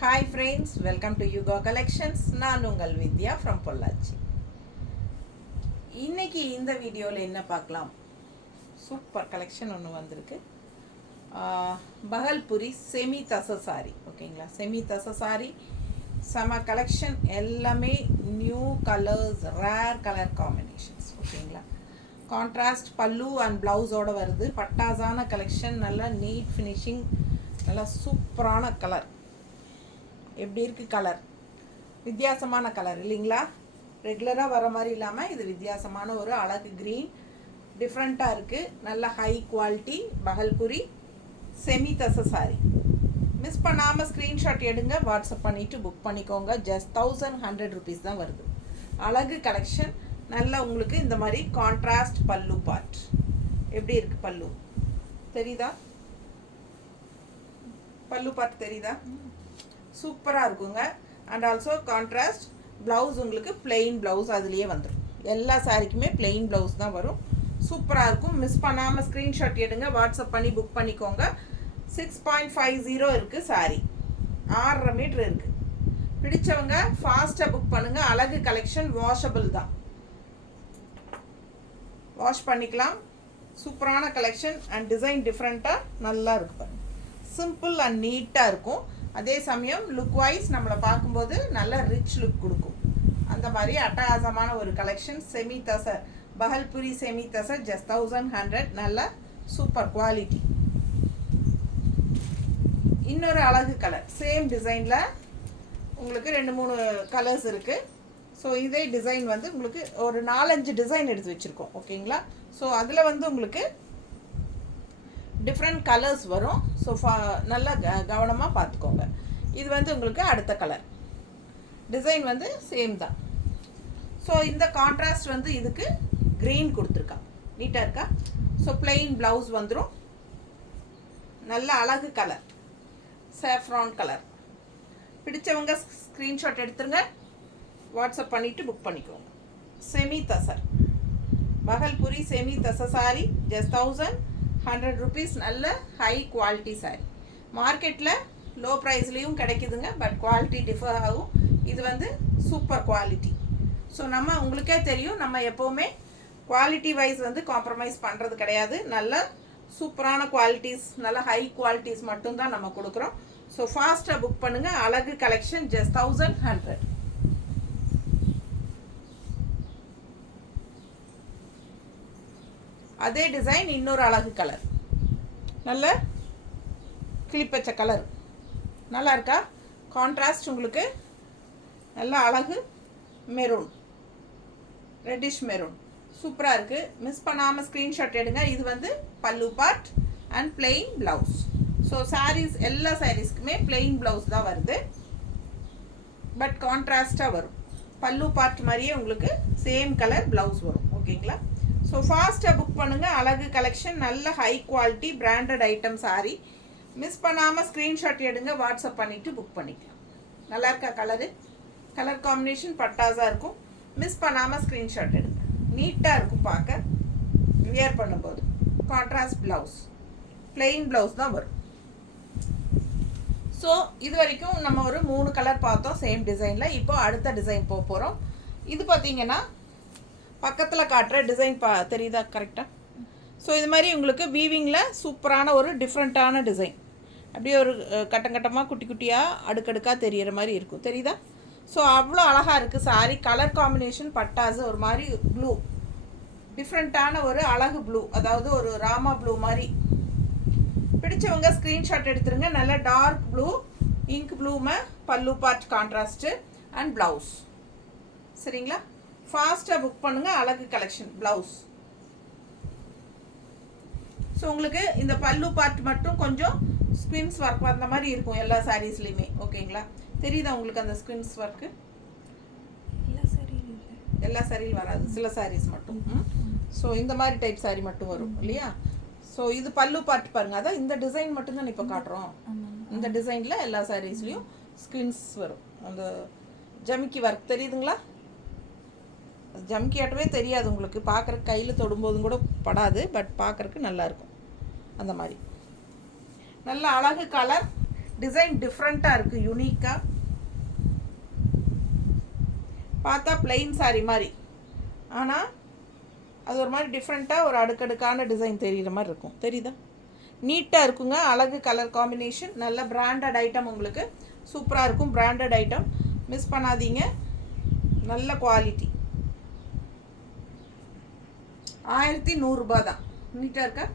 Hi friends, welcome to Yuga Collections. நான் உங்கள் வித்யா from Pollachi. இன்னைக்கு இந்த வீடியோவில் என்ன பார்க்கலாம், சூப்பர் கலெக்ஷன் ஒன்று வந்திருக்கு. பகல்புரி செமி தச சாரி, ஓகேங்களா? செமி தச சாரி செம கலெக்ஷன், எல்லாமே new colours, rare colour combinations, ஓகேங்களா? கான்ட்ராஸ்ட் பல்லு அண்ட் ப்ளவுஸோடு வருது. பட்டாசான கலெக்ஷன், நல்லா நீட் ஃபினிஷிங், நல்லா சூப்பரான கலர். எப்படி இருக்குது கலர்? வித்தியாசமான கலர் இல்லைங்களா? ரெகுலராக வர மாதிரி இல்லாமல் இது வித்தியாசமான ஒரு அழகு க்ரீன், டிஃப்ரெண்ட்டாக இருக்குது. நல்ல ஹை குவாலிட்டி பகல்புரி செமி தச சாரி. மிஸ் பண்ணாமல் ஸ்க்ரீன்ஷாட் எடுங்க, வாட்ஸ்அப் பண்ணிவிட்டு புக் பண்ணிக்கோங்க. ஜஸ்ட் 1100 rupees தான் வருது. அழகு கலெக்ஷன். நல்லா உங்களுக்கு இந்த மாதிரி கான்ட்ராஸ்ட் பல்லு பார்ட். எப்படி இருக்குது பல்லு? தெரியுதா? பல்லு பார்ட் தெரியுதா? சூப்பராக இருக்குங்க. அண்ட் ஆல்சோ கான்ட்ராஸ்ட் ப்ளவுஸ், உங்களுக்கு பிளெயின் ப்ளவுஸ் அதுலேயே வந்துடும். எல்லா சாரிக்குமே பிளெயின் ப்ளவுஸ் தான் வரும். சூப்பராக இருக்கும். மிஸ் பண்ணாமல் ஸ்க்ரீன்ஷாட் எடுங்க, வாட்ஸ்அப் பண்ணி புக் பண்ணிக்கோங்க. 6.50 இருக்குது சாரி, 6.5 மீட்ரு இருக்குது. பிடிச்சவங்க ஃபாஸ்ட்டாக புக் பண்ணுங்கள். அழகு கலெக்ஷன், வாஷபிள் தான், வாஷ் பண்ணிக்கலாம். சூப்பரான கலெக்ஷன் அண்ட் டிசைன் டிஃப்ரெண்ட்டாக நல்லா இருக்கு பாருங்கள். சிம்பிள் அண்ட் நீட்டாக இருக்கும். அதே சமயம் லுக் வைஸ் நம்மளை பார்க்கும்போது நல்ல ரிச் லுக் கொடுக்கும். அந்த மாதிரி அட்டகாசமான ஒரு கலெக்ஷன். செமி தச பகல்புரி செமி தச ஜஸ்ட் 1100. நல்ல சூப்பர் குவாலிட்டி. இன்னொரு அழகு கலர், சேம் டிசைனில் உங்களுக்கு 2-3 கலர்ஸ் இருக்குது. ஸோ இதே டிசைன் வந்து உங்களுக்கு ஒரு 4-5 டிசைன் எடுத்து வச்சுருக்கோம், ஓகேங்களா? ஸோ அதில் வந்து உங்களுக்கு டிஃப்ரெண்ட் கலர்ஸ் வரும். ஸோ நல்லா கவனமாக பார்த்துக்கோங்க. இது வந்து உங்களுக்கு அடுத்த கலர். டிசைன் வந்து சேம் தான். ஸோ இந்த கான்ட்ராஸ்ட் வந்து இதுக்கு க்ரீன் கொடுத்துருக்கா, நீட்டாக இருக்கா? ஸோ பிளெயின் ப்ளவுஸ் வந்துடும். நல்ல அழகு கலர், சேஃப்ரான் கலர். பிடிச்சவங்க ஸ்க்ரீன்ஷாட் எடுத்துருங்க, வாட்ஸ்அப் பண்ணிவிட்டு புக் பண்ணிக்கோங்க. செமி தசர் பகல்புரி செமி தச சாரி ஜஸ்ட் 1100 rupees. நல்ல ஹை குவாலிட்டி சாரி. மார்க்கெட்டில் லோ ப்ரைஸ்லேயும் கிடைக்குதுங்க, பட் குவாலிட்டி டிஃபர் ஆகும். இது வந்து சூப்பர் குவாலிட்டி. ஸோ நம்ம உங்களுக்கே தெரியும், நம்ம எப்போவுமே குவாலிட்டி வைஸ் வந்து காம்ப்ரமைஸ் பண்ணுறது கிடையாது. நல்ல சூப்பரான குவாலிட்டிஸ், நல்ல ஹை குவாலிட்டிஸ் மட்டும்தான் நம்ம கொடுக்குறோம். ஸோ ஃபாஸ்ட்டாக புக் பண்ணுங்கள். அழகு கலெக்ஷன் ஜஸ்ட் 1100. அதே டிசைன் இன்னொரு அழகு கலர், நல்ல கிளிப்பச்சை கலர். நல்லா இருக்கா? கான்ட்ராஸ்ட் உங்களுக்கு நல்ல அழகு மெரூன், ரெட்டிஷ் மெரூன். சூப்பராக இருக்குது. மிஸ் பண்ணாமல் ஸ்க்ரீன்ஷாட் எடுங்க. இது வந்து pallu part and plain blouse. So sarees, எல்லா சாரீஸ்க்குமே பிளெயின் ப்ளவுஸ் தான் வருது, பட் கான்ட்ராஸ்ட்டாக வரும். பல்லு பார்ட் மாதிரியே உங்களுக்கு சேம் கலர் ப்ளவுஸ் வரும், ஓகேங்களா? ஸோ ஃபாஸ்ட்டாக புக் பண்ணுங்கள். அழகு கலெக்ஷன், நல்ல high quality branded item sorry. Miss பண்ணாமல் ஸ்க்ரீன்ஷாட் எடுங்க, வாட்ஸ்அப் பண்ணிவிட்டு புக் பண்ணிக்கலாம். நல்லா இருக்கா கலரு? கலர் காம்பினேஷன் பட்டாஸாக இருக்கும். மிஸ் பண்ணாமல் ஸ்க்ரீன்ஷாட் எடுங்க. நீட்டாக இருக்கும் பார்க்க, வியர் பண்ணும்போது. கான்ட்ராஸ்ட் ப்ளவுஸ், பிளெயின் ப்ளவுஸ் தான் வரும். ஸோ இது வரைக்கும் நம்ம ஒரு 3 கலர் பார்த்தோம் சேம் டிசைனில். இப்போ அடுத்த டிசைன் போக போகிறோம். இது பார்த்தீங்கன்னா பக்கத்தில் காட்டுற டிசைன் தெரியுதா கரெக்டாக? ஸோ இது மாதிரி உங்களுக்கு வீவிங்கில் சூப்பரான ஒரு டிஃப்ரெண்ட்டான டிசைன். அப்படியே ஒரு கட்டமாக குட்டி குட்டியாக அடுக்கடுக்காக தெரிகிற மாதிரி இருக்கும், தெரியுதா? ஸோ அவ்வளோ அழகாக இருக்குது சாரி. கலர் காம்பினேஷன் பட்டாசு, ஒரு மாதிரி ப்ளூ, டிஃப்ரெண்ட்டான ஒரு அழகு ப்ளூ, அதாவது ஒரு ராமா ப்ளூ மாதிரி. பிடிச்சவங்க ஸ்க்ரீன்ஷாட் எடுத்துருங்க. நல்ல டார்க் ப்ளூ, இங்க் ப்ளூமை பல்லு பார்ட் கான்ட்ராஸ்ட்டு அண்ட் ப்ளவுஸ். சரிங்களா? ஃபாஸ்ட்டாக புக் பண்ணுங்கள். அழகு கலெக்ஷன் ப்ளவுஸ். ஸோ உங்களுக்கு இந்த பல்லு பார்ட் மட்டும் கொஞ்சம் ஸ்க்வின்ஸ் ஒர்க் அந்த மாதிரி இருக்கும் எல்லா சாரீஸ்லையுமே, ஓகேங்களா? தெரியுதா உங்களுக்கு அந்த ஸ்க்வின்ஸ் ஒர்க்கு? எல்லா சாரியும் வராது, சில சாரீஸ் மட்டும். ஸோ இந்த மாதிரி டைப் சாரி மட்டும் வரும் இல்லையா? ஸோ இது பல்லு பார்ட் பாருங்கள். அதான் இந்த டிசைன் மட்டும்தான் இப்போ காட்டுறோம். இந்த டிசைனில் எல்லா சாரீஸ்லேயும் ஸ்க்வின்ஸ் வரும். அந்த ஜமிக்கி ஒர்க் தெரியுதுங்களா? ஜம்கி ஆட்டவே தெரியாது உங்களுக்கு, பார்க்குறக்கு கையில் தொடும்போதும் கூட படாது, பட் பார்க்குறக்கு நல்லாயிருக்கும். அந்த மாதிரி நல்ல அழகு கலர், டிசைன் டிஃப்ரெண்ட்டாக இருக்குது, யூனிக்காக. பார்த்தா பிளெயின் சாரி மாதிரி, ஆனால் அது ஒரு மாதிரி டிஃப்ரெண்ட்டாக ஒரு அடுக்கடுக்கான டிசைன் தெரிகிற மாதிரி இருக்கும். தெரியுதா? நீட்டாக இருக்குங்க. அழகு கலர் காம்பினேஷன். நல்ல பிராண்டட் ஐட்டம், உங்களுக்கு சூப்பராக இருக்கும். பிராண்டட் ஐட்டம், மிஸ் பண்ணாதீங்க. நல்ல குவாலிட்டி. 1100 தான். நீட்டாக இருக்கா?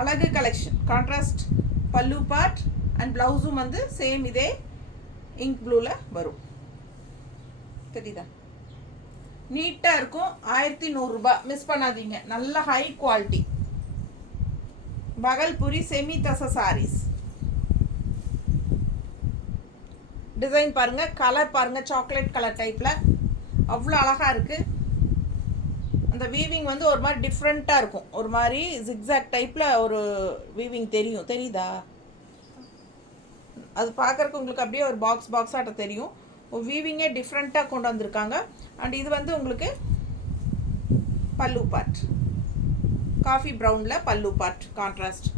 அழகு collection. Contrast pallu part and ப்ளவுஸும் வந்து சேம் இதே இங்க் ப்ளூவில் வரும். தெரியுதா? நீட்டாக இருக்கும். 1100 மிஸ் பண்ணாதீங்க. நல்ல ஹை குவாலிட்டி. பகல்புரி செமி தச சாரீஸ். டிசைன் பாருங்கள், கலர் பாருங்கள், சாக்லேட் கலர் டைப்பில் அவ்வளோ அழகாக இருக்குது. அந்த வீவிங் வந்து ஒரு மாதிரி டிஃப்ரெண்ட்டாக இருக்கும். ஒரு மாதிரி ஜிக்ஸாக் டைப்பில் ஒரு வீவிங் தெரியும். தெரியுதா? அது பார்க்குறக்கு உங்களுக்கு அப்படியே ஒரு பாக்ஸாட்ட தெரியும். வீவிங்கே டிஃப்ரெண்ட்டாக கொண்டு வந்திருக்காங்க. அண்ட் இது வந்து உங்களுக்கு பல்லு பார்ட், காஃபி ப்ரௌனில் பல்லு பார்ட் கான்ட்ராஸ்ட்.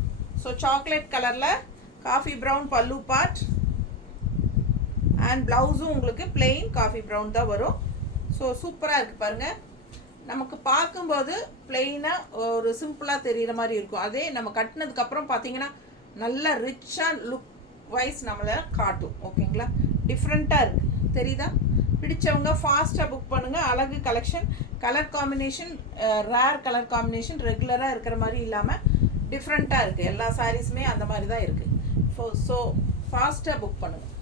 ஸோ சாக்லேட் கலரில் காஃபி ப்ரௌன் பல்லு பார்ட் அண்ட் ப்ளவுஸும் உங்களுக்கு பிளெயின் காஃபி ப்ரௌன் தான் வரும். ஸோ சூப்பராக இருக்குது பாருங்கள். நமக்கு பார்க்கும்போது பிளெயினாக ஒரு சிம்பிளாக தெரிகிற மாதிரி இருக்கும். அதே நம்ம கட்டினதுக்கப்புறம் பார்த்தீங்கன்னா நல்ல ரிச்சாக லுக் வைஸ் நம்மளை காட்டும். ஓகேங்களா? டிஃப்ரெண்ட்டாக இருக்குது. தெரியுதா? பிடிச்சவங்க ஃபாஸ்ட்டாக புக் பண்ணுங்கள். அழகு collection. Colour combination rare colour combination, ரெகுலராக இருக்கிற மாதிரி இல்லாமல் டிஃப்ரெண்ட்டாக இருக்குது. எல்லா சாரீஸுமே அந்த மாதிரி தான் இருக்குது. ஸோ ஃபாஸ்ட்டாக புக் பண்ணுங்கள்.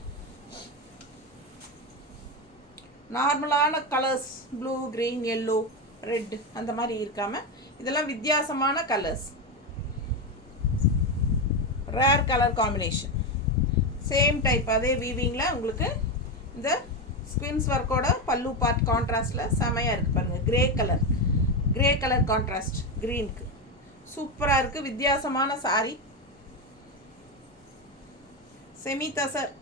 நார்மலான colours, blue, green, yellow, red அந்த மாதிரி இருக்காமல் இதெல்லாம் வித்தியாசமான colours, rare colour combination, same type அதே வீவிங்கில் உங்களுக்கு இந்த ஸ்குவின்ஸ் ஒர்க்கோட பல்லு பார்ட் கான்ட்ராஸ்டில் செமையாக இருக்குது பாருங்கள். கிரே கலர் கான்ட்ராஸ்ட் க்ரீனுக்கு சூப்பராக இருக்குது. வித்தியாசமான sorry. Semi tussar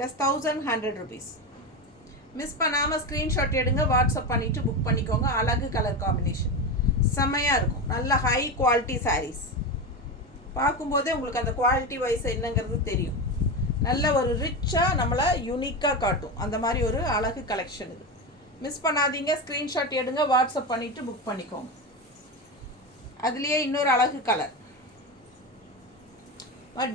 just 1100 rupees. Miss பண்ணாமல் ஸ்க்ரீன்ஷாட் எடுங்க, வாட்ஸ்அப் பண்ணிவிட்டு புக் பண்ணிக்கோங்க. அழகு கலர் காம்பினேஷன் செம்மையாக இருக்கும். நல்ல ஹை குவாலிட்டி சாரீஸ். பார்க்கும்போதே உங்களுக்கு அந்த குவாலிட்டி வைஸ் என்னங்கிறது தெரியும். நல்ல ஒரு ரிச்சாக நம்மளை யூனிக்காக காட்டும். அந்த மாதிரி ஒரு அழகு கலெக்ஷன் இது. மிஸ் பண்ணாதீங்க. ஸ்க்ரீன்ஷாட் எடுங்க, வாட்ஸ்அப் பண்ணிவிட்டு புக் பண்ணிக்கோங்க. அதுலேயே இன்னொரு அழகு கலர்,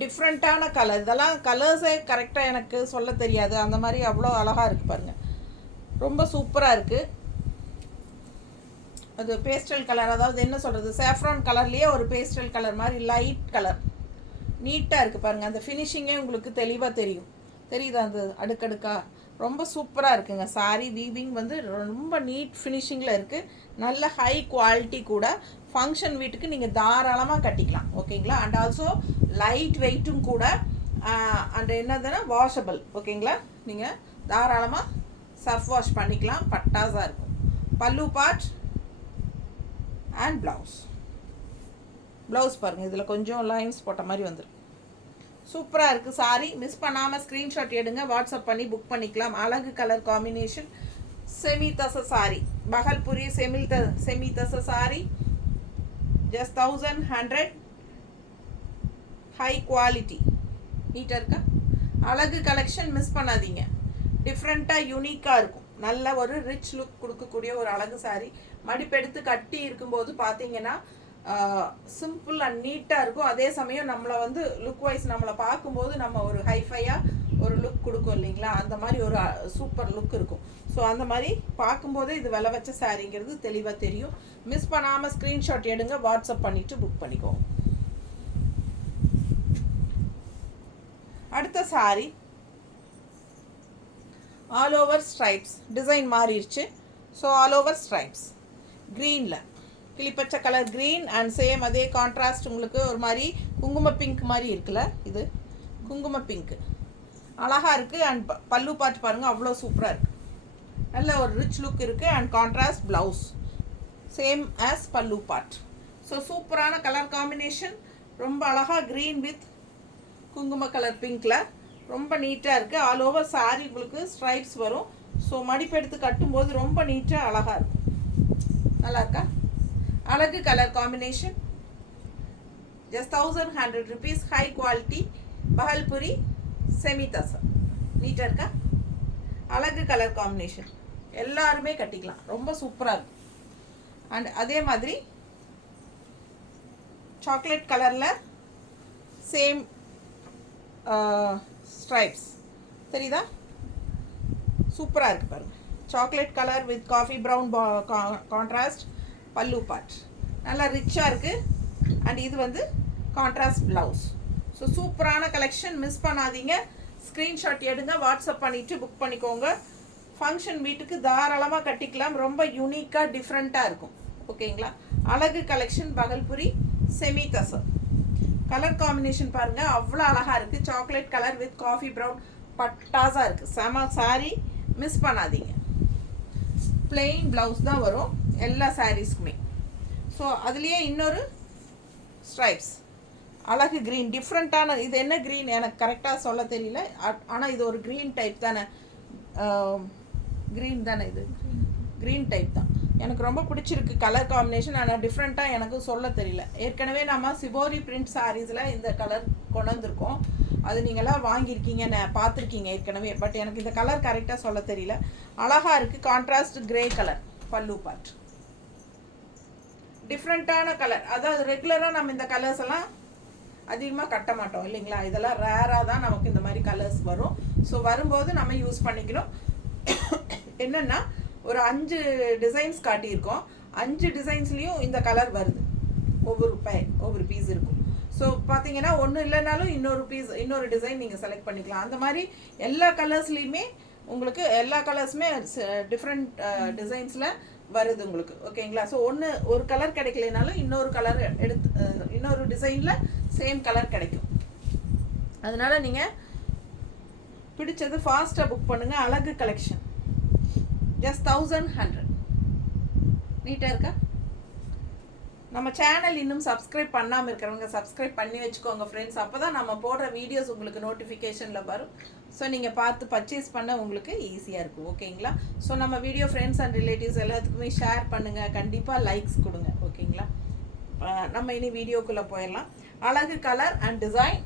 டிஃப்ரெண்ட்டான கலர். இதெல்லாம் கலர்ஸே கரெக்டாக எனக்கு சொல்ல தெரியாது. அந்த மாதிரி அவ்வளோ அழகாக இருக்குது பாருங்கள். ரொம்ப சூப்பராக இருக்குது. அது பேஸ்டல் கலர், அதாவது என்ன சொல்கிறது, சேஃப்ரான் கலர்லேயே ஒரு பேஸ்டல் கலர் மாதிரி லைட் கலர். நீட்டாக இருக்குது பாருங்கள். அந்த ஃபினிஷிங்கே உங்களுக்கு தெளிவாக தெரியும். தெரியுதா? அந்த அடுக்கடுக்காக ரொம்ப சூப்பராக இருக்குங்க. சாரி வீவிங் வந்து ரொம்ப நீட் ஃபினிஷிங்கில் இருக்குது. நல்ல ஹை குவாலிட்டி கூட. ஃபங்க்ஷன் வீட்டுக்கு நீங்கள் தாராளமாக கட்டிக்கலாம். ஓகேங்களா? அண்ட் ஆல்சோ லைட் வெயிட்டும் கூட. அண்ட் என்னதுன்னா வாஷபிள். ஓகேங்களா? நீங்கள் தாராளமாக சர்ஃப் வாஷ் பண்ணிக்கலாம். பட்டாஸாக இருக்கும். பல்லு பார்ட் அண்ட் ப்ளவுஸ் பாருங்கள். இதில் கொஞ்சம் லைன்ஸ் போட்ட மாதிரி வந்துடும். சூப்பராக இருக்குது சாரி. மிஸ் பண்ணாமல் ஸ்க்ரீன்ஷாட் எடுங்க, வாட்ஸ்அப் பண்ணி புக் பண்ணிக்கலாம். அழகு கலர் காம்பினேஷன். செமி தச சாரி, பகல்புரி செமி தச சாரி ஜஸ்ட் 1100. High quality. நீட்டாக இருக்கா? அழகு கலெக்ஷன் மிஸ் பண்ணாதீங்க. டிஃப்ரெண்ட்டாக யூனிக்காக இருக்கும். நல்ல ஒரு ரிச் லுக் கொடுக்கக்கூடிய ஒரு அழகு சாரி. மடிப்பெடுத்து கட்டி இருக்கும்போது பார்த்தீங்கன்னா சிம்பிள் அண்ட் நீட்டாக இருக்கும். அதே சமயம் நம்மளை வந்து லுக் வைஸ் நம்மளை பார்க்கும்போது நம்ம ஒரு ஹைஃபையாக ஒரு லுக் கொடுக்கும் இல்லைங்களா? அந்த மாதிரி ஒரு சூப்பர் லுக் இருக்கும். ஸோ அந்த மாதிரி பார்க்கும்போதே இது விலை வச்ச சாரிங்கிறது தெளிவாக தெரியும். மிஸ் பண்ணாமல் ஸ்க்ரீன்ஷாட் எடுங்க, வாட்ஸ்அப் பண்ணிவிட்டு புக் பண்ணிக்கோங்க. அடுத்த sorry all over stripes. Design மாறிடுச்சு. ஸோ ஆல் ஓவர் ஸ்ட்ரைப்ஸ் க்ரீனில், கிளிப்பச்சை கலர் க்ரீன் அண்ட் சேம் அதே கான்ட்ராஸ்ட் உங்களுக்கு ஒரு மாதிரி குங்கும பிங்க் மாதிரி இருக்குல்ல, இது குங்கும பிங்க்கு அழகாக இருக்குது. அண்ட் பல்லு பார்த்து பாருங்கள், அவ்வளோ சூப்பராக இருக்குது. நல்ல ஒரு ரிச் லுக் இருக்குது. And contrast blouse same as பல்லு பார்ட். ஸோ சூப்பரான கலர் காம்பினேஷன். ரொம்ப அழகாக க்ரீன் வித் குங்கும கலர் பிங்க்கில் ரொம்ப நீட்டாக இருக்குது. ஆல் ஓவர் சாரி உங்களுக்கு ஸ்ட்ரைப்ஸ் வரும். ஸோ மடிப்பெடுத்து கட்டும்போது ரொம்ப நீட்டாக அழகாக இருக்கும். நல்லா இருக்கா? அழகு colour combination. Just 1100 rupees. High quality. Bhagalpuri semi tussar. நீட்டாக இருக்கா? அழகு கலர் காம்பினேஷன், எல்லாருமே கட்டிக்கலாம், ரொம்ப சூப்பராக இருக்கும். அண்ட் அதே மாதிரி சாக்லேட் கலரில் சேம் ஸ்ட்ரைப்ஸ் தெரியுதா? சூப்பராக இருக்குது பாருங்கள். Chocolate colour with coffee brown contrast pallu part, நல்லா ரிச்சாக இருக்குது. அண்ட் இது வந்து கான்ட்ராஸ்ட் ப்ளவுஸ். ஸோ சூப்பரான கலெக்ஷன், மிஸ் பண்ணாதீங்க. ஸ்க்ரீன்ஷாட் எடுங்க, வாட்ஸ்அப் பண்ணிவிட்டு புக் பண்ணிக்கோங்க. ஃபங்க்ஷன் வீட்டுக்கு தாராளமாக கட்டிக்கலாம், ரொம்ப யூனிக்காக டிஃப்ரெண்ட்டாக இருக்கும். ஓகேங்களா? அழகு collection Bhagalpuri semi tussar. Colour combination பாருங்கள், அவ்வளோ அழகாக இருக்குது. Chocolate colour with coffee brown பட்டாஸாக இருக்குது. செம சாரீ, மிஸ் பண்ணாதீங்க. பிளெயின் ப்ளவுஸ் தான் வரும் எல்லா சாரீஸ்க்குமே. ஸோ அதுலேயே இன்னொரு ஸ்ட்ரைப்ஸ், அழகு க்ரீன், டிஃப்ரெண்ட்டான. இது என்ன க்ரீன் எனக்கு கரெக்டாக சொல்ல தெரியல, ஆனால் இது ஒரு க்ரீன் டைப் தானே, க்ரீன் தானே, இது க்ரீன் டைப் தான். எனக்கு ரொம்ப பிடிச்சிருக்கு கலர் காம்பினேஷன், ஆனால் டிஃப்ரெண்ட்டாக எனக்கு சொல்ல தெரியல. ஏற்கனவே நம்ம சிபோரி பிரிண்ட் சாரீஸில் இந்த கலர் கொண்டு வந்திருக்கோம், அது நீங்களாம் வாங்கியிருக்கீங்க, நான் பார்த்துருக்கீங்க ஏற்கனவே. பட் எனக்கு இந்த கலர் கரெக்டாக சொல்ல தெரியல. அழகாக இருக்குது, கான்ட்ராஸ்ட் கிரே கலர் பல்லு பார்ட், டிஃப்ரெண்ட்டான கலர். அதாவது ரெகுலராக நம்ம இந்த கலர்ஸ் எல்லாம் அதிகமாக கட்ட மாட்டோம் இல்லைங்களா, இதெல்லாம் ரேராக தான் நமக்கு இந்த மாதிரி கலர்ஸ் வரும். ஸோ வரும்போது நம்ம யூஸ் பண்ணிக்கணும். என்னென்னா ஒரு 5 டிசைன்ஸ் காட்டியிருக்கோம், 5 டிசைன்ஸ்லேயும் இந்த கலர் வருது, ஒவ்வொரு பீஸ் இருக்கும். ஸோ பார்த்தீங்கன்னா ஒன்றும் இல்லைனாலும் இன்னொரு டிசைன் நீங்கள் செலக்ட் பண்ணிக்கலாம். அந்த மாதிரி எல்லா கலர்ஸ்லேயுமே உங்களுக்கு எல்லா கலர்ஸுமே டிஃப்ரெண்ட் டிசைன்ஸில் வருது உங்களுக்கு. ஓகேங்களா? ஸோ ஒரு கலர் கிடைக்கலனாலும் இன்னொரு கலர் இன்னொரு டிசைனில் சேம் கலர் கிடைக்கும். அதனால் நீங்கள் பிடிச்சது ஃபாஸ்ட்டாக புக் பண்ணுங்கள். அழகு கலெக்ஷன் ஜஸ்ட் 1100. நீட்டாக இருக்கா? நம்ம சேனல் இன்னும் சப்ஸ்கிரைப் பண்ணாமல் இருக்கிறவங்க சப்ஸ்கிரைப் பண்ணி வச்சுக்கோங்க ஃப்ரெண்ட்ஸ். அப்போ தான் நம்ம போடுற வீடியோஸ் உங்களுக்கு நோட்டிஃபிகேஷனில் வரும். ஸோ நீங்கள் பார்த்து பர்ச்சேஸ் பண்ண உங்களுக்கு ஈஸியாக இருக்கும். ஓகேங்களா? ஸோ நம்ம வீடியோ ஃப்ரெண்ட்ஸ் அண்ட் ரிலேட்டிவ்ஸ் எல்லாத்துக்குமே ஷேர் பண்ணுங்கள், கண்டிப்பாக லைக்ஸ் கொடுங்க. ஓகேங்களா? நம்ம இனி வீடியோக்குள்ளே போயிடலாம். அழகு கலர் அண்ட் டிசைன்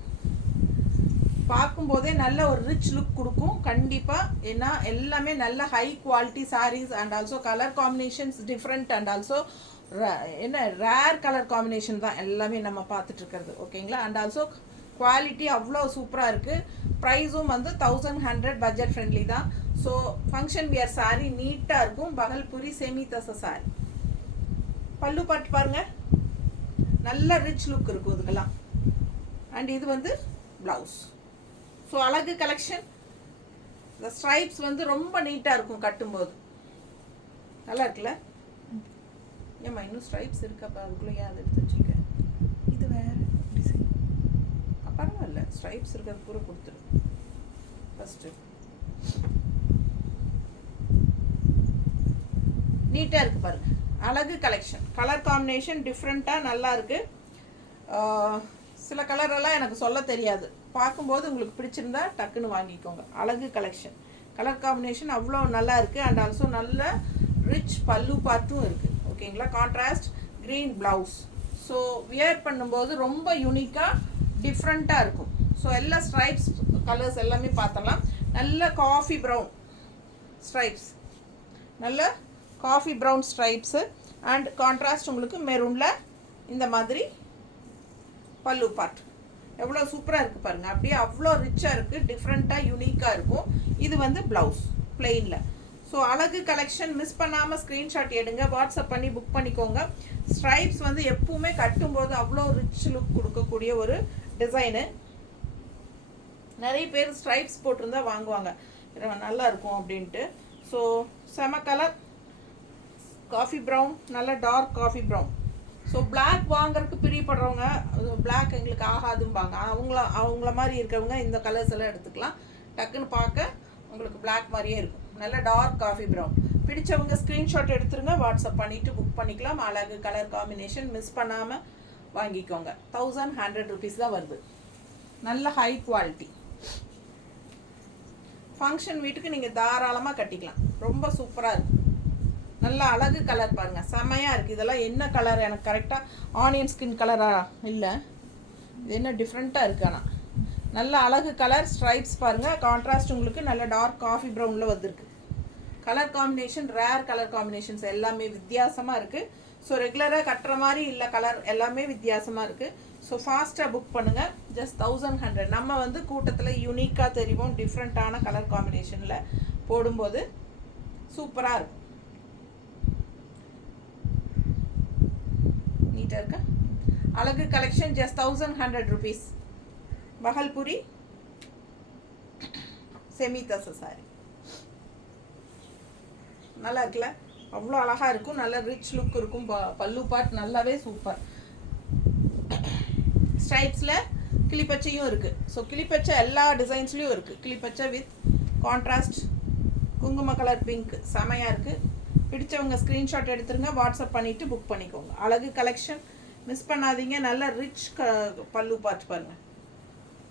பார்க்கும்போதே நல்ல ஒரு ரிச் லுக் கொடுக்கும் கண்டிப்பாக. ஏன்னா எல்லாமே நல்ல high quality sarees and also colour combinations different and also என்ன ரேர் கலர் காம்பினேஷன் தான் எல்லாமே நம்ம பார்த்துட்ருக்கிறது. ஓகேங்களா? அண்ட் ஆல்சோ குவாலிட்டி அவ்வளோ சூப்பராக இருக்குது. ப்ரைஸும் வந்து 1100, பட்ஜெட் ஃப்ரெண்ட்லி தான். ஸோ ஃபங்க்ஷன் வியர் சாரீ நீட்டாக இருக்கும். பகல்புரி செமி தச சாரீ. பல்லு பாட்டு பாருங்கள், நல்ல ரிச் லுக் இருக்கும் இதுக்கெல்லாம். அண்ட் இது வந்து ப்ளவுஸ். ஸோ அழகு கலெக்ஷன். இந்த ஸ்ட்ரைப்ஸ் வந்து ரொம்ப நீட்டாக இருக்கும் கட்டும்போது, நல்லா இருக்குல்ல? ஏம்மா இன்னும் ஸ்ட்ரைப்ஸ் இருக்கப்பா, அதுக்குள்ளே ஏன் அதை எடுத்து வச்சுக்க? இது வேறு டிசைன். பரவாயில்ல, ஸ்ட்ரைப்ஸ் இருக்கிறது பூரா கொடுத்துரு ஃபஸ்ட்டு. நீட்டாக இருக்குது பாருங்கள். அழகு கலெக்ஷன், கலர் காம்பினேஷன் டிஃப்ரெண்ட்டாக நல்லா இருக்குது. சில கலரெல்லாம் எனக்கு சொல்ல தெரியாது, பார்க்கும்போது உங்களுக்கு பிடிச்சிருந்தா டக்குன்னு வாங்கிக்கோங்க. அழகு கலெக்ஷன், கலர் காம்பினேஷன் அவ்வளோ நல்லா இருக்குது. அண்ட் ஆல்சோ நல்ல ரிச் பல்லு பார்ட்டும் இருக்குது. ஓகேங்களா? Contrast green blouse. So wear பண்ணும்போது ரொம்ப யூனிக்காக டிஃப்ரெண்ட்டாக இருக்கும். ஸோ எல்லா ஸ்ட்ரைப்ஸ் கலர்ஸ் எல்லாமே பார்த்தலாம். நல்ல காஃபி ப்ரௌன் ஸ்ட்ரைப்ஸ், நல்ல coffee brown stripes and contrast உங்களுக்கு மெரூனில் இந்த மாதிரி பல்லு பார்ட். எவ்வளோ சூப்பராக இருக்குது பாருங்கள், அப்படியே அவ்வளோ ரிச்சாக இருக்குது, டிஃப்ரெண்ட்டாக யூனிக்காக இருக்கும். இது வந்து ப்ளவுஸ் பிளெயினில். ஸோ அழகு கலெக்ஷன் மிஸ் பண்ணாமல் ஸ்க்ரீன்ஷாட் எடுங்க, வாட்ஸ்அப் பண்ணி புக் பண்ணிக்கோங்க. ஸ்ட்ரைப்ஸ் வந்து எப்பவுமே கட்டும்போது அவ்வளோ ரிச் லுக் கொடுக்கக்கூடிய ஒரு டிசைனு. நிறைய பேர் ஸ்ட்ரைப்ஸ் போட்டிருந்தா வாங்குவாங்க, நல்லா இருக்கும் அப்படின்ட்டு. ஸோ செம கலர் காஃபி ப்ரௌன், நல்ல dark coffee brown. So black வாங்குறதுக்கு பிரியப்படுறவங்க, பிளாக் எங்களுக்கு ஆகாதும்பாங்க, அவங்கள மாதிரி இருக்கிறவங்க இந்த கலர்ஸ் எல்லாம் எடுத்துக்கலாம். டக்குன்னு பார்க்க உங்களுக்கு பிளாக் மாதிரியே இருக்கும். நல்ல டார்க் காஃபி ப்ரௌன். பிடிச்சவங்க ஸ்க்ரீன்ஷாட் எடுத்துருங்க, வாட்ஸ்அப் பண்ணிவிட்டு புக் பண்ணிக்கலாம். அழகு கலர் காம்பினேஷன் மிஸ் பண்ணாமல் வாங்கிக்கோங்க. 1100 rupees தான் வருது. நல்ல ஹை குவாலிட்டி. ஃபங்க்ஷன் வீட்டுக்கு நீங்கள் தாராளமாக கட்டிக்கலாம், ரொம்ப சூப்பராக இருக்குது. நல்லா அழகு கலர் பாருங்கள், செமையாக இருக்குது. இதெல்லாம் என்ன கலர் எனக்கு கரெக்டாக ஆனியன் ஸ்கின் கலராக இல்லை, இது என்ன டிஃப்ரெண்ட்டாக இருக்குது. ஆனால் நல்ல அழகு கலர். ஸ்ட்ரைப்ஸ் பாருங்கள், கான்ட்ராஸ்ட் உங்களுக்கு நல்ல டார்க் காஃபி ப்ரௌனில் வந்திருக்கு. Colour combination rare colour combinations எல்லாமே வித்தியாசமாக இருக்குது. ஸோ ரெகுலராக கட்டுற மாதிரி இல்லை, கலர் எல்லாமே வித்தியாசமாக இருக்குது. ஸோ ஃபாஸ்ட்டாக புக் பண்ணுங்கள். ஜஸ்ட் 1100. நம்ம வந்து கூட்டத்தில் யூனிக்காக தெரியும், டிஃப்ரெண்ட்டான கலர் காம்பினேஷனில் போடும்போது சூப்பராக இருக்கும். நீட்டாக இருக்கா? அழகு collection just 1100 rupees. Bhagalpuri semi தச சாரி நல்லா இருக்குல்ல? அவ்வளோ அழகாக இருக்கும், நல்ல ரிச் லுக் இருக்கும். பல்லு பார்ட் நல்லாவே சூப்பர். ஸ்ட்ரைப்ஸில் கிளிப்பச்சையும் இருக்குது. ஸோ கிளிப்பச்சை எல்லா டிசைன்ஸ்லேயும் இருக்குது. கிளிப்பச்சை வித் கான்ட்ராஸ்ட் குங்கும கலர் பிங்க் செமையாக இருக்குது. பிடிச்சவங்க ஸ்க்ரீன்ஷாட் எடுத்துருங்க, வாட்ஸ்அப் பண்ணிவிட்டு புக் பண்ணிக்கோங்க. அழகு கலெக்ஷன் மிஸ் பண்ணாதீங்க. நல்ல ரிச் பல்லு பார்ட் பாருங்கள்.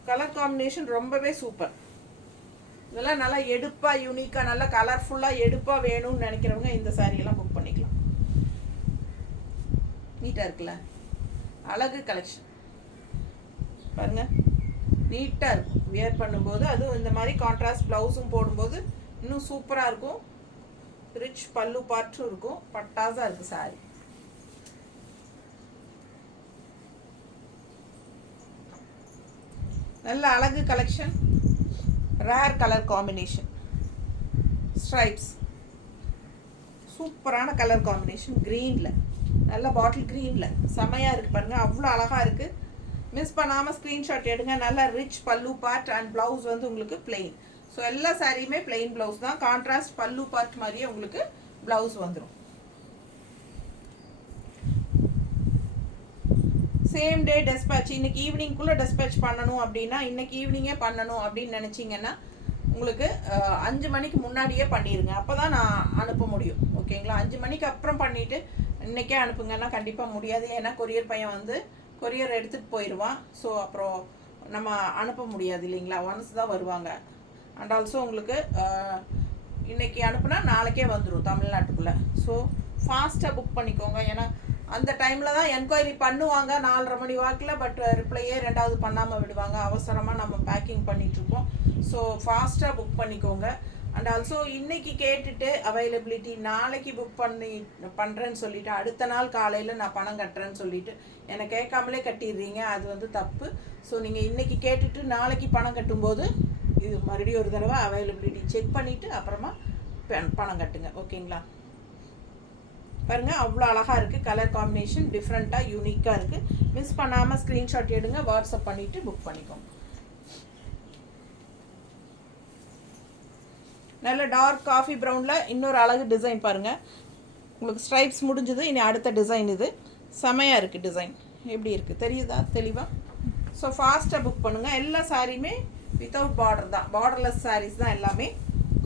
கலர் காம்பினேஷன் ரொம்பவே சூப்பர். இதெல்லாம் நல்லா எடுப்பாக யூனிக்காக நல்லா கலர்ஃபுல்லாக எடுப்பாக வேணும்னு நினைக்கிறவங்க இந்த சாரியெல்லாம் புக் பண்ணிக்கலாம். நீட்டாக இருக்குல்ல? அழகு கலெக்ஷன் பாருங்கள், நீட்டாக இருக்கும் வியர் பண்ணும்போது. அதுவும் இந்த மாதிரி கான்ட்ராஸ்ட் ப்ளவுஸும் போடும்போது இன்னும் சூப்பராக இருக்கும். ரிச் பல்லு பார்ட்டும் இருக்கும். பட்டாஸாக இருக்குது சாரி. நல்ல அழகு collection, rare colour combination, stripes சூப்பரான கலர் காம்பினேஷன். க்ரீனில் நல்ல பாட்டில் க்ரீனில் செமையாக இருக்குது பாருங்கள், அவ்வளோ அழகாக இருக்குது. மிஸ் பண்ணாமல் ஸ்க்ரீன்ஷாட் எடுங்க. நல்ல ரிச் பல்லு பார்ட் அண்ட் ப்ளவுஸ் வந்து உங்களுக்கு பிளெயின். ஸோ எல்லா சாரியுமே பிளெயின் ப்ளவுஸ் தான். கான்ட்ராஸ்ட் பல்லு பார்ட் மாதிரியே உங்களுக்கு ப்ளவுஸ் வந்துடும். சேம் டே டெஸ்பேட்ச், இன்றைக்கி ஈவினிங்குள்ளே டெஸ்பேட்ச் பண்ணணும் அப்படின்னா இன்றைக்கி ஈவினிங்கே பண்ணணும் அப்படின்னு நினச்சிங்கன்னா உங்களுக்கு 5 மணிக்கு முன்னாடியே பண்ணிடுங்க. அப்போ தான் நான் அனுப்ப முடியும். ஓகேங்களா? 5 மணிக்கு அப்புறம் பண்ணிவிட்டு இன்றைக்கே அனுப்புங்கன்னா கண்டிப்பாக முடியாது. ஏன்னா கொரியர் பையன் வந்து கொரியர் எடுத்துகிட்டு போயிடுவான். ஸோ அப்புறம் நம்ம அனுப்ப முடியாது இல்லைங்களா? ஒன்ஸ் தான் வருவாங்க. அண்ட் ஆல்சோ உங்களுக்கு இன்றைக்கி அனுப்புனா நாளைக்கே வந்துடும் தமிழ்நாட்டுக்குள்ளே. ஸோ ஃபாஸ்ட்டாக புக் பண்ணிக்கோங்க. ஏன்னா அந்த டைமில் தான் என்கொயரி பண்ணுவாங்க 4:30 மணி வாக்கில். பட் ரிப்ளையே 2வது பண்ணாமல் விடுவாங்க. அவசரமாக நம்ம பேக்கிங் பண்ணிகிட்ருப்போம். ஸோ ஃபாஸ்ட்டாக புக் பண்ணிக்கோங்க. அண்ட் ஆல்சோ இன்றைக்கி கேட்டுட்டு அவைலபிலிட்டி நாளைக்கு புக் பண்ணுறேன்னு சொல்லிவிட்டு அடுத்த நாள் காலையில் நான் பணம் கட்டுறேன்னு சொல்லிவிட்டு என்னை கேட்காமலே கட்டிடுறீங்க. அது வந்து தப்பு. ஸோ நீங்கள் இன்றைக்கி கேட்டுட்டு நாளைக்கு பணம் கட்டும்போது இது மறுபடியும் ஒரு தடவை அவைலபிலிட்டி செக் பண்ணிவிட்டு அப்புறமா பணம் கட்டுங்க. ஓகேங்களா? பாருங்கள், அவ்வளோ அழகாக இருக்குது. கலர் காம்பினேஷன் டிஃப்ரெண்ட்டாக யூனிக்காக இருக்குது. மிஸ் பண்ணாமல் ஸ்க்ரீன்ஷாட் எடுங்க, வாட்ஸ்அப் பண்ணிவிட்டு புக் பண்ணிக்கோங்க. நல்ல டார்க் காஃபி ப்ரௌனில் இன்னொரு அழகு டிசைன் பாருங்கள். உங்களுக்கு ஸ்ட்ரைப்ஸ் முடிஞ்சது. இனி அடுத்த டிசைன் இது. செமையாக இருக்குது டிசைன். எப்படி இருக்குது தெரியுதா தெளிவாக? ஸோ ஃபாஸ்ட்டாக புக் பண்ணுங்கள். எல்லா சாரியுமே வித்தவுட் பார்டர் தான், பார்டர்லெஸ் சாரீஸ் தான் எல்லாமே.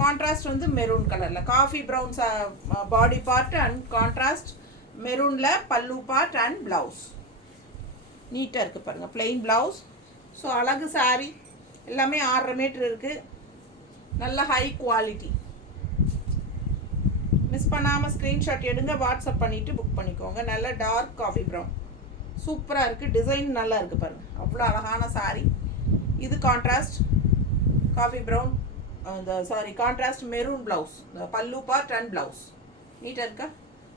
கான்ட்ராஸ்ட் வந்து மெரூன் கலரில் coffee brown body part and contrast மெரூனில் பல்லு பார்ட் அண்ட் ப்ளவுஸ். நீட்டாக இருக்குது பாருங்கள், பிளெயின் ப்ளவுஸ். ஸோ அழகு சாரீ எல்லாமே 6.5 மீட்டர் இருக்குது. நல்ல ஹை குவாலிட்டி. மிஸ் பண்ணாமல் ஸ்க்ரீன்ஷாட் எடுங்க, வாட்ஸ்அப் பண்ணிவிட்டு புக் பண்ணிக்கோங்க. நல்ல டார்க் காஃபி ப்ரௌன் சூப்பராக இருக்குது. டிசைன் நல்லா இருக்குது பாருங்கள், அவ்வளோ அழகான சாரீ. இது contrast coffee brown contrast maroon blouse, பல்லு பார்ட் அண்ட் ப்ளவுஸ். நீட்டாக இருக்கா?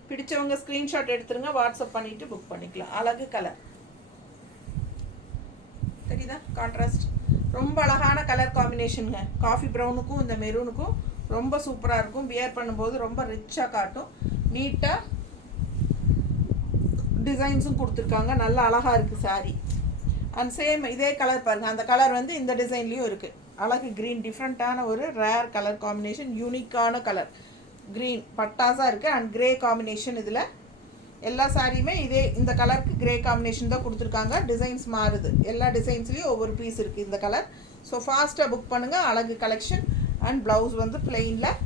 பிடிச்சவங்க ஸ்க்ரீன்ஷாட் எடுத்துருங்க, வாட்ஸ்அப் பண்ணிவிட்டு புக் பண்ணிக்கலாம். அழகு கலர் தெரியுதா? கான்ட்ராஸ்ட் ரொம்ப அழகான கலர் காம்பினேஷனுங்க. காஃபி ப்ரௌனுக்கும் இந்த மெரூனுக்கும் ரொம்ப சூப்பராக இருக்கும். வியர் பண்ணும்போது ரொம்ப ரிச்சாக காட்டும். நீட்டாக டிசைன்ஸும் கொடுத்துருக்காங்க. நல்லா அழகாக இருக்குது சாரீ. அண்ட் சேம் இதே கலர் பாருங்கள், அந்த கலர் வந்து இந்த டிசைன்லேயும் இருக்குது. அழகு க்ரீன், டிஃப்ரெண்ட்டான ஒரு ரேர் கலர் காம்பினேஷன், யூனிக்கான கலர் க்ரீன் பட்டாஸாக இருக்குது. And grey combination. இதில் எல்லா சாரியுமே இதே இந்த கலருக்கு க்ரே காம்பினேஷன் தான் கொடுத்துருக்காங்க. டிசைன்ஸ் மாறுது, எல்லா டிசைன்ஸ்லேயும் ஒவ்வொரு பீஸ் இருக்குது இந்த கலர். ஸோ ஃபாஸ்ட்டாக புக் பண்ணுங்கள். அழகு கலெக்ஷன். அண்ட் ப்ளவுஸ் வந்து பிளெயினில்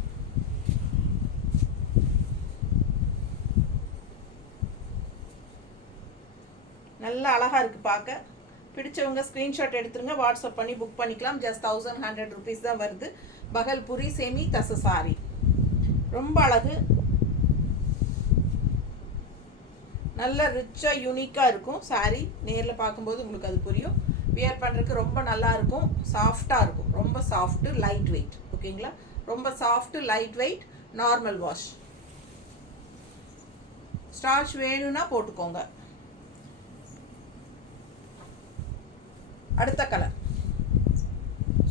நல்லா அழகாக இருக்குது பார்க்க. பிடிச்சவங்க ஸ்க்ரீன்ஷாட் எடுத்துருங்க, வாட்ஸ்அப் பண்ணி புக் பண்ணிக்கலாம். ஜஸ்ட் 1100 rupees தான் வருது. பகல்புரி செமி தச சாரி ரொம்ப அழகு, நல்ல ரிச்சாக யூனிக்காக இருக்கும் சாரீ. நேரில் பார்க்கும்போது உங்களுக்கு அது புரியும். வியர் பண்ணுறதுக்கு ரொம்ப நல்லா இருக்கும், சாஃப்டாக இருக்கும், ரொம்ப சாஃப்ட்டு லைட் வெயிட். ஓகேங்களா, ரொம்ப soft light weight, normal wash. Starch வேணும்னா போட்டுக்கோங்க. அடுத்த colour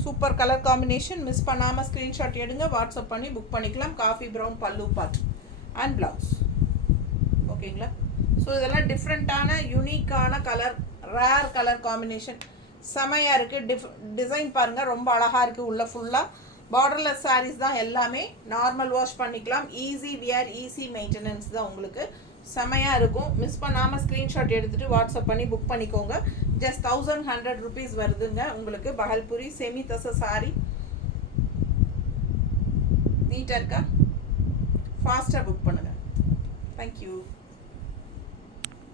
super colour combination. Miss பண்ணாமல் ஸ்க்ரீன்ஷாட் எடுங்க, வாட்ஸ்அப் பண்ணி புக் பண்ணிக்கலாம். காஃபி ப்ரௌன் பல்லு பார்ட் அண்ட் ப்ளவுஸ். ஓகேங்களா, ஸோ இதெல்லாம் டிஃப்ரெண்ட்டான யூனிக்கான கலர், ரேர் கலர் காம்பினேஷன், செமையாக இருக்குது. டிசைன் பாருங்கள், ரொம்ப அழகாக இருக்குது. உள்ள ஃபுல்லாக பார்டர்லெஸ் சாரீஸ் தான் எல்லாமே. நார்மல் வாஷ் பண்ணிக்கலாம், ஈஸி வியர், ஈஸி மெயின்டெனன்ஸ் தான் உங்களுக்கு. செமையாக இருக்கும். மிஸ் பண்ணாமல் ஸ்க்ரீன்ஷாட் எடுத்துகிட்டு வாட்ஸ்அப் பண்ணி புக் பண்ணிக்கோங்க. ஜஸ்ட் 1100 rupees வருதுங்க உங்களுக்கு. பகல்புரி செமி தச சாரி. நீட்டாக இருக்கா? ஃபாஸ்ட்டாக புக் பண்ணுங்கள். தேங்க்யூ.